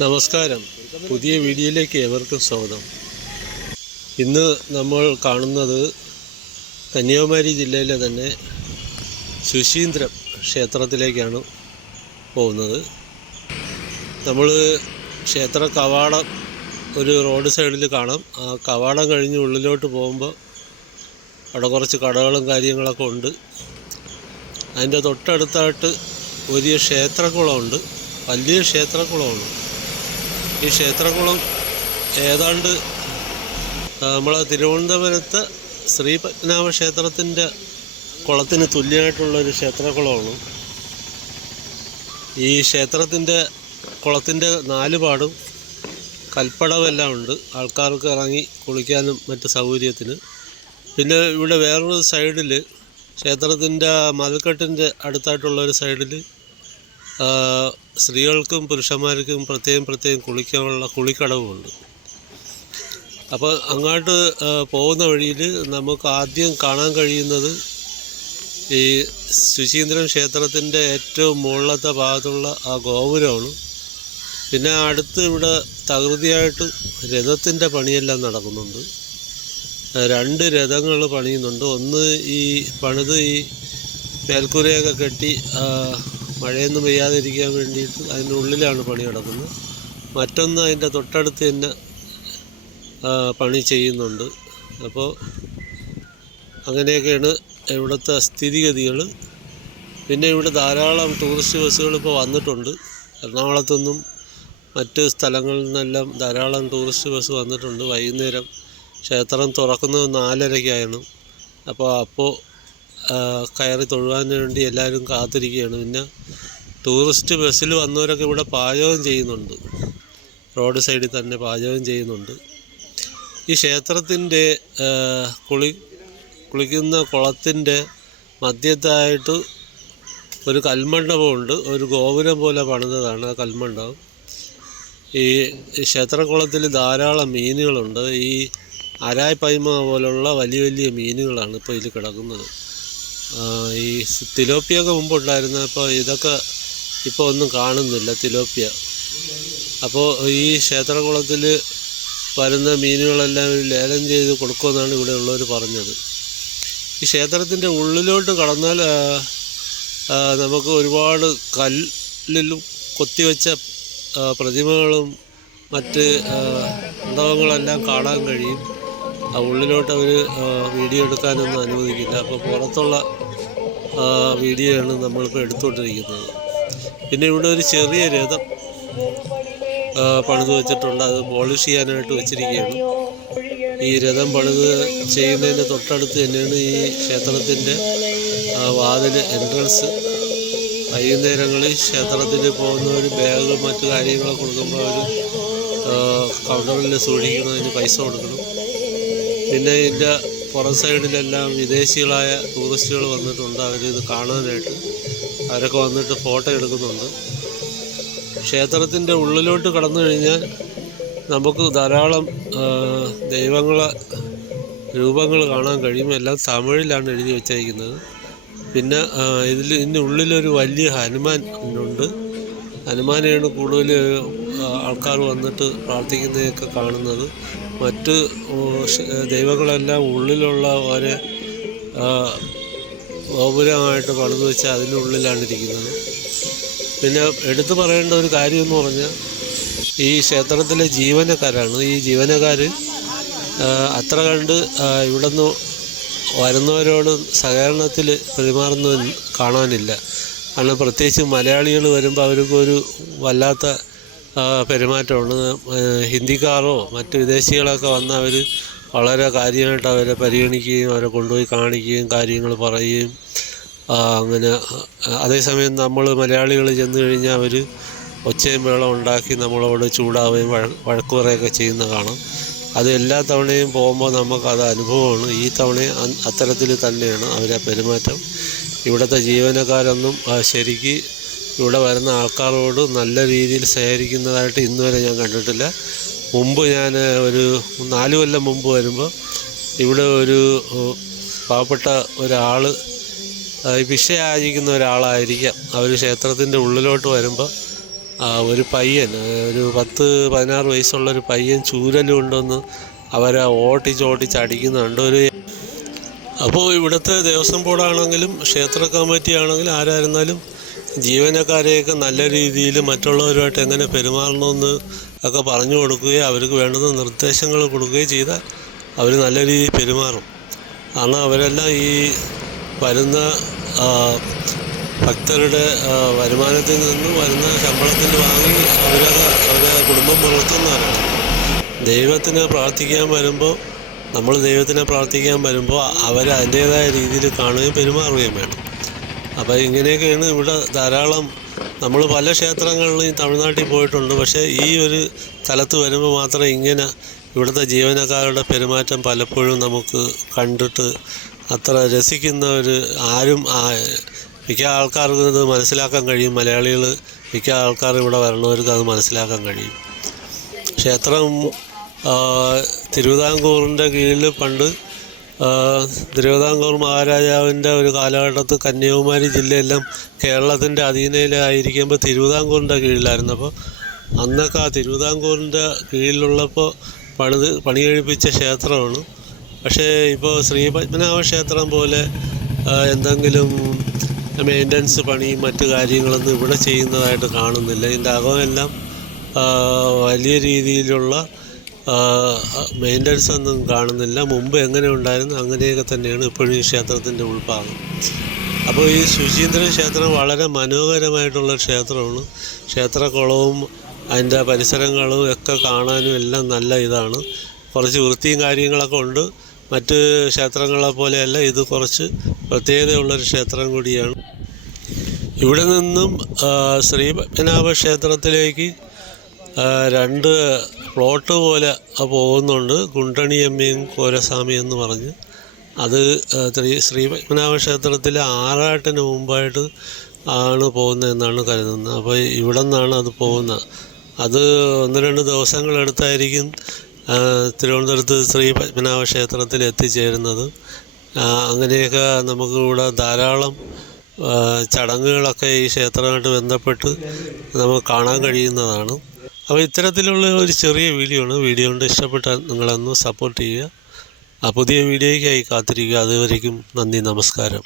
നമസ്കാരം. പുതിയ വീഡിയോയിലേക്ക് ഏവർക്കും സ്വാഗതം. ഇന്ന് നമ്മൾ കാണുന്നത് കന്യാകുമാരി ജില്ലയിലെ തന്നെ സുശീന്ദ്രം ക്ഷേത്രത്തിലേക്കാണ് പോകുന്നത്. നമ്മൾ ക്ഷേത്ര കവാടം ഒരു റോഡ് സൈഡിൽ കാണാം. ആ കവാടം കഴിഞ്ഞ് ഉള്ളിലോട്ട് പോകുമ്പോൾ അവിടെ കുറച്ച് കടകളും കാര്യങ്ങളൊക്കെ ഉണ്ട്. അതിന്റെ തൊട്ടടുത്തായിട്ട് വലിയ ക്ഷേത്രക്കുളമുണ്ട്. വലിയ ക്ഷേത്രക്കുളമാണ്. ഈ ക്ഷേത്രകുളം ഏതാണ്ട് നമ്മളെ തിരുവനന്തപുരത്ത് ശ്രീ പത്മനാഭ ക്ഷേത്രത്തിന്റെ കുളത്തിന് തുല്യമായിട്ടുള്ളൊരു ക്ഷേത്രകുളമാണ്. ഈ ക്ഷേത്രത്തിന്റെ കുളത്തിന്റെ നാല് പാടും കൽപ്പടവെല്ലാം ഉണ്ട്. ആൾക്കാർക്ക് ഇറങ്ങി കുളിക്കാനും മറ്റ് സൗകര്യത്തിന്. പിന്നെ ഇവിടെ വേറൊരു സൈഡിൽ ക്ഷേത്രത്തിന്റെ മതിൽക്കെട്ടിന്റെ അടുത്തായിട്ടുള്ള ഒരു സൈഡിൽ സ്ത്രീകൾക്കും പുരുഷന്മാർക്കും പ്രത്യേകം പ്രത്യേകം കുളിക്കാനുള്ള കുളിക്കടവുമുണ്ട് അപ്പോൾ അങ്ങോട്ട് പോകുന്ന വഴിയിൽ നമുക്ക് ആദ്യം കാണാൻ കഴിയുന്നത് ഈ ശുചീന്ദ്രൻ ക്ഷേത്രത്തിന്റെ ഏറ്റവും മുകളിലത്തെ ഭാഗത്തുള്ള ആ ഗോപുരമാണ്. പിന്നെ അടുത്ത് ഇവിടെ തകൃതിയായിട്ട് രഥത്തിന്റെ പണിയെല്ലാം നടക്കുന്നുണ്ട്. രണ്ട് രഥങ്ങൾ പണിയുന്നുണ്ട്. ഒന്ന് ഈ പണിത് ഈ മേൽക്കൂരയൊക്കെ കെട്ടി മഴയൊന്നും പെയ്യാതിരിക്കാൻ വേണ്ടിയിട്ട് അതിന്റെ ഉള്ളിലാണ് പണി നടക്കുന്നത്. മറ്റൊന്ന് അതിന്റെ തൊട്ടടുത്ത് തന്നെ പണി ചെയ്യുന്നുണ്ട്. അപ്പോൾ അങ്ങനെയൊക്കെയാണ് ഇവിടുത്തെ സ്ഥിതിഗതികൾ. പിന്നെ ഇവിടെ ധാരാളം ടൂറിസ്റ്റ് ബസ്സുകൾ ഇപ്പോൾ വന്നിട്ടുണ്ട്. എറണാകുളത്തുനിന്നും മറ്റ് സ്ഥലങ്ങളിൽ നിന്നെല്ലാം ധാരാളം ടൂറിസ്റ്റ് ബസ് വന്നിട്ടുണ്ട്. വൈകുന്നേരം ക്ഷേത്രം തുറക്കുന്നത് നാലരയ്ക്കായിരുന്നു അപ്പോൾ അപ്പോൾ കയറി തൊഴുവാൻ വേണ്ടി എല്ലാവരും കാത്തിരിക്കുകയാണ്. പിന്നെ ടൂറിസ്റ്റ് ബസ്സിൽ വന്നവരൊക്കെ ഇവിടെ പാചകം ചെയ്യുന്നുണ്ട്. റോഡ് സൈഡിൽ തന്നെ പാചകം ചെയ്യുന്നുണ്ട്. ഈ ക്ഷേത്രത്തിന്റെ കുളി കുളിക്കുന്ന കുളത്തിന്റെ മധ്യത്തായിട്ട് ഒരു കൽമണ്ഡപമുണ്ട്. ഒരു ഗോപുരം പോലെ പണിതതാണ് ആ കൽമണ്ഡപം. ഈ ക്ഷേത്ര ക്ഷേത്രക്കുളത്തിൽ ധാരാളം മീനുകളുണ്ട്. ഈ അരായ് പൈമ പോലുള്ള വലിയ വലിയ മീനുകളാണ് ഇപ്പോൾ ഇതിൽ കിടക്കുന്നത്. ഈ തിലോപ്പിയൊക്കെ മുമ്പുണ്ടായിരുന്നു അപ്പോൾ ഇതൊക്കെ ഇപ്പോൾ ഒന്നും കാണുന്നില്ല തിലോപ്പിയ അപ്പോൾ ഈ ക്ഷേത്രകുളത്തിൽ വരുന്ന മീനുകളെല്ലാം ലേലം ചെയ്ത് കൊടുക്കുമെന്നാണ് ഇവിടെ ഉള്ളവർ പറഞ്ഞത്. ഈ ക്ഷേത്രത്തിന്റെ ഉള്ളിലോട്ട് കടന്നാൽ നമുക്ക് ഒരുപാട് കല്ലിലും കൊത്തിവെച്ച പ്രതിമകളും മറ്റ് ആ, മണ്ഡപങ്ങളെല്ലാം കാണാൻ കഴിയും. ഉള്ളിലോട്ട് അവർ വീഡിയോ എടുക്കാനൊന്നും അനുവദിക്കില്ല. അപ്പോൾ പുറത്തുള്ള വീഡിയോ ആണ് നമ്മളിപ്പോൾ എടുത്തുകൊണ്ടിരിക്കുന്നത് പിന്നെ ഇവിടെ ഒരു ചെറിയ രഥം പണിത് വെച്ചിട്ടുണ്ട്. അത് പോളിഷ് ചെയ്യാനായിട്ട് വെച്ചിരിക്കുകയാണ്. ഈ രഥം പണിത് ചെയ്യുന്നതിന്റെ തൊട്ടടുത്ത് തന്നെയാണ് ഈ ക്ഷേത്രത്തിന്റെ വാതിൽ എൻട്രൻസ് വൈകുന്നേരങ്ങളിൽ ക്ഷേത്രത്തിൽ പോകുന്നവർ ബാഗ് മറ്റു കാര്യങ്ങളൊക്കെ കൊടുക്കുമ്പോൾ അവർ കൗണ്ടറിൽ സൂക്ഷിക്കണം അതിന് പൈസ കൊടുക്കണം. പിന്നെ ഇതിന്റെ പുറം സൈഡിലെല്ലാം വിദേശികളായ ടൂറിസ്റ്റുകൾ വന്നിട്ടുണ്ട്. അവരിത് കാണാനായിട്ട് അവരൊക്കെ വന്നിട്ട് ഫോട്ടോ എടുക്കുന്നുണ്ട്. ക്ഷേത്രത്തിന്റെ ഉള്ളിലോട്ട് കടന്നു കഴിഞ്ഞാൽ നമുക്ക് ധാരാളം ദൈവങ്ങളെ രൂപങ്ങൾ കാണാൻ കഴിയും. എല്ലാം തമിഴിലാണ് എഴുതി വെച്ചേക്കുന്നത് പിന്നെ ഇതിൽ ഇതിന്റെ ഉള്ളിലൊരു വലിയ ഹനുമാൻ ഉണ്ട്. ഹനുമാനെയാണ് കൂടുതൽ ആൾക്കാർ വന്നിട്ട് പ്രാർത്ഥിക്കുന്നതൊക്കെ കാണുന്നത്. മറ്റ് ദൈവങ്ങളെല്ലാം ഉള്ളിലുള്ള ഒരു ഗോപുരമായിട്ട് പണിത് വെച്ച് അതിനുള്ളിലാണ് ഇരിക്കുന്നത്. പിന്നെ എടുത്തു പറയേണ്ട ഒരു കാര്യമെന്ന് പറഞ്ഞാൽ ഈ ക്ഷേത്രത്തിലെ ജീവനക്കാരാണ്. ഈ ജീവനക്കാർ അത്ര കണ്ട് ഇവിടെ ഇവിടുന്ന് വരുന്നവരോട് സഹകരണത്തിൽ പെരുമാറുന്നത് കാണാനില്ല. കാരണം പ്രത്യേകിച്ച് മലയാളികൾ വരുമ്പോൾ അവർക്കൊരു വല്ലാത്ത ആ, പെരുമാറ്റമാണ് ഹിന്ദിക്കാരോ മറ്റ് വിദേശികളൊക്കെ വന്ന് അവർ വളരെ കാര്യമായിട്ട് അവരെ പരിഗണിക്കുകയും അവരെ കൊണ്ടുപോയി കാണിക്കുകയും കാര്യങ്ങൾ പറയുകയും അങ്ങനെ അതേസമയം നമ്മൾ മലയാളികൾ ചെന്ന് കഴിഞ്ഞാൽ അവർ ഒച്ചയും വെള്ളം ഉണ്ടാക്കി നമ്മളോട് ചൂടാവുകയും വഴ വഴക്ക് പറയുകയൊക്കെ ചെയ്യുന്ന കാണാം. അത് എല്ലാ തവണയും പോകുമ്പോൾ നമുക്കത് അനുഭവമാണ്. ഈ തവണയും അത്തരത്തിൽ തന്നെയാണ് അവരെ പെരുമാറ്റം. ഇവിടുത്തെ ജീവനക്കാരൊന്നും ശരിക്ക് ഇവിടെ വരുന്ന ആൾക്കാരോട് നല്ല രീതിയിൽ സഹകരിക്കുന്നതായിട്ട് ഇന്ന് വരെ ഞാൻ കണ്ടിട്ടില്ല. മുമ്പ് ഞാൻ ഒരു നാല് കൊല്ലം മുമ്പ് വരുമ്പോൾ ഇവിടെ ഒരു പാവപ്പെട്ട ഒരാൾ ഭിക്ഷ യാചിക്കുന്ന ഒരാളായിരിക്കാം. അവർ ക്ഷേത്രത്തിന്റെ ഉള്ളിലോട്ട് വരുമ്പോൾ ഒരു പയ്യൻ ഒരു പത്ത് പതിനാറ് വയസ്സുള്ള ഒരു പയ്യൻ ചൂരൽ കൊണ്ടുവന്ന് അവരെ ഓട്ടിച്ച് ഓട്ടിച്ച് അടിക്കുന്നുണ്ട് ഒരു അപ്പോൾ ഇവിടുത്തെ ദേവസ്വം ബോർഡാണെങ്കിലും ക്ഷേത്ര കമ്മിറ്റി ആണെങ്കിലും ആരായിരുന്നാലും ജീവനക്കാരെയൊക്കെ നല്ല രീതിയിൽ മറ്റുള്ളവരുമായിട്ട് എങ്ങനെ പെരുമാറണമെന്ന് ഒക്കെ പറഞ്ഞു കൊടുക്കുകയും അവർക്ക് വേണ്ടുന്ന നിർദ്ദേശങ്ങൾ കൊടുക്കുകയും ചെയ്താൽ അവർ നല്ല രീതിയിൽ പെരുമാറും. കാരണം അവരെല്ലാം ഈ വരുന്ന ഭക്തരുടെ വരുമാനത്തിൽ നിന്ന് വരുന്ന ശമ്പളത്തിൽ വാങ്ങി അവരത് അവരെ കുടുംബം പുലർത്തുന്നവരാണ് ദൈവത്തിന് പ്രാർത്ഥിക്കാൻ വരുമ്പോൾ നമ്മൾ ദൈവത്തിനെ പ്രാർത്ഥിക്കാൻ വരുമ്പോൾ അവരതിന്റേതായ രീതിയിൽ കാണുകയും പെരുമാറുകയും വേണം. അപ്പോൾ ഇങ്ങനെയൊക്കെയാണ് ഇവിടെ ധാരാളം നമ്മൾ പല ക്ഷേത്രങ്ങളിലും തമിഴ്നാട്ടിൽ പോയിട്ടുണ്ട്. പക്ഷേ ഈ ഒരു സ്ഥലത്ത് വരുമ്പോൾ മാത്രം ഇങ്ങനെ ഇവിടുത്തെ ജീവനക്കാരുടെ പെരുമാറ്റം പലപ്പോഴും നമുക്ക് കണ്ടിട്ട് അത്ര രസിക്കുന്ന ഒരു ആരും മിക്ക ആൾക്കാർക്കും ഇത് മനസ്സിലാക്കാൻ കഴിയും. മലയാളികൾ മിക്ക ആൾക്കാർ ഇവിടെ വരണവർക്ക് അത് മനസ്സിലാക്കാൻ കഴിയും. ക്ഷേത്രം തിരുവിതാംകൂറിന്റെ കീഴിൽ പണ്ട് തിരുവിതാംകൂർ മഹാരാജാവിന്റെ ഒരു കാലഘട്ടത്ത് കന്യാകുമാരി ജില്ലയെല്ലാം കേരളത്തിന്റെ അധീനയിലായിരിക്കുമ്പോൾ തിരുവിതാംകൂറിന്റെ കീഴിലായിരുന്നു. അപ്പോൾ അന്നൊക്കെ ആ തിരുവിതാംകൂറിന്റെ കീഴിലുള്ളപ്പോൾ പണിത് പണി കഴിപ്പിച്ച ക്ഷേത്രമാണ്. പക്ഷേ ഇപ്പോൾ ശ്രീ പത്മനാഭ ക്ഷേത്രം പോലെ എന്തെങ്കിലും മെയിന്റനൻസ് പണിയും മറ്റു കാര്യങ്ങളൊന്നും ഇവിടെ ചെയ്യുന്നതായിട്ട് കാണുന്നില്ല. ഇതിന്റെ അകമെല്ലാം വലിയ രീതിയിലുള്ള മെയിന്റനൻസ് ഒന്നും കാണുന്നില്ല. മുമ്പ് എങ്ങനെ ഉണ്ടായിരുന്നു അങ്ങനെയൊക്കെ തന്നെയാണ് ഇപ്പോഴും ഈ ക്ഷേത്രത്തിന്റെ ഉൾഭാഗം. അപ്പോൾ ഈ ശുചീന്ദ്രൻ ക്ഷേത്രം വളരെ മനോഹരമായിട്ടുള്ള ക്ഷേത്രമാണ്. ക്ഷേത്രക്കുളവും അതിന്റെ പരിസരങ്ങളും ഒക്കെ കാണാനും എല്ലാം നല്ല ഇതാണ്. കുറച്ച് വൃത്തിയും കാര്യങ്ങളൊക്കെ ഉണ്ട്. മറ്റ് ക്ഷേത്രങ്ങളെ പോലെയല്ല ഇത് കുറച്ച് പ്രത്യേകതയുള്ളൊരു ക്ഷേത്രം കൂടിയാണ്. ഇവിടെ നിന്നും ശ്രീപത്മനാഭ ക്ഷേത്രത്തിലേക്ക് രണ്ട് പ്ലോട്ട് പോലെ പോകുന്നുണ്ട്. ഗുണ്ടണിയമ്മയും കോരസ്വാമി എന്ന് പറഞ്ഞ്. അത് ശ്രീ ശ്രീ പത്മനാഭ ക്ഷേത്രത്തിലെ ആറാട്ടിന് മുമ്പായിട്ട് ആണ് പോകുന്നതെന്നാണ് കരുതുന്നത്. അപ്പോൾ ഇവിടെ നിന്നാണ് അത് പോകുന്നത്. അത് ഒന്ന് രണ്ട് ദിവസങ്ങളെടുത്തായിരിക്കും തിരുവനന്തപുരത്ത് ശ്രീ പത്മനാഭ ക്ഷേത്രത്തിൽ എത്തിച്ചേരുന്നത്. അങ്ങനെയൊക്കെ നമുക്ക് ഇവിടെ ധാരാളം ചടങ്ങുകളൊക്കെ ഈ ക്ഷേത്രമായിട്ട് ബന്ധപ്പെട്ട് നമുക്ക് കാണാൻ കഴിയുന്നതാണ്. അപ്പോൾ ഇത്തരത്തിലുള്ള ഒരു ചെറിയ വീഡിയോ ആണ്. വീഡിയോ കൊണ്ട് ഇഷ്ടപ്പെട്ടാൽ നിങ്ങളൊന്ന് സപ്പോർട്ട് ചെയ്യുക. ആ പുതിയ വീഡിയോയ്ക്കായി കാത്തിരിക്കുക. അതുവരേക്കും നന്ദി നമസ്കാരം.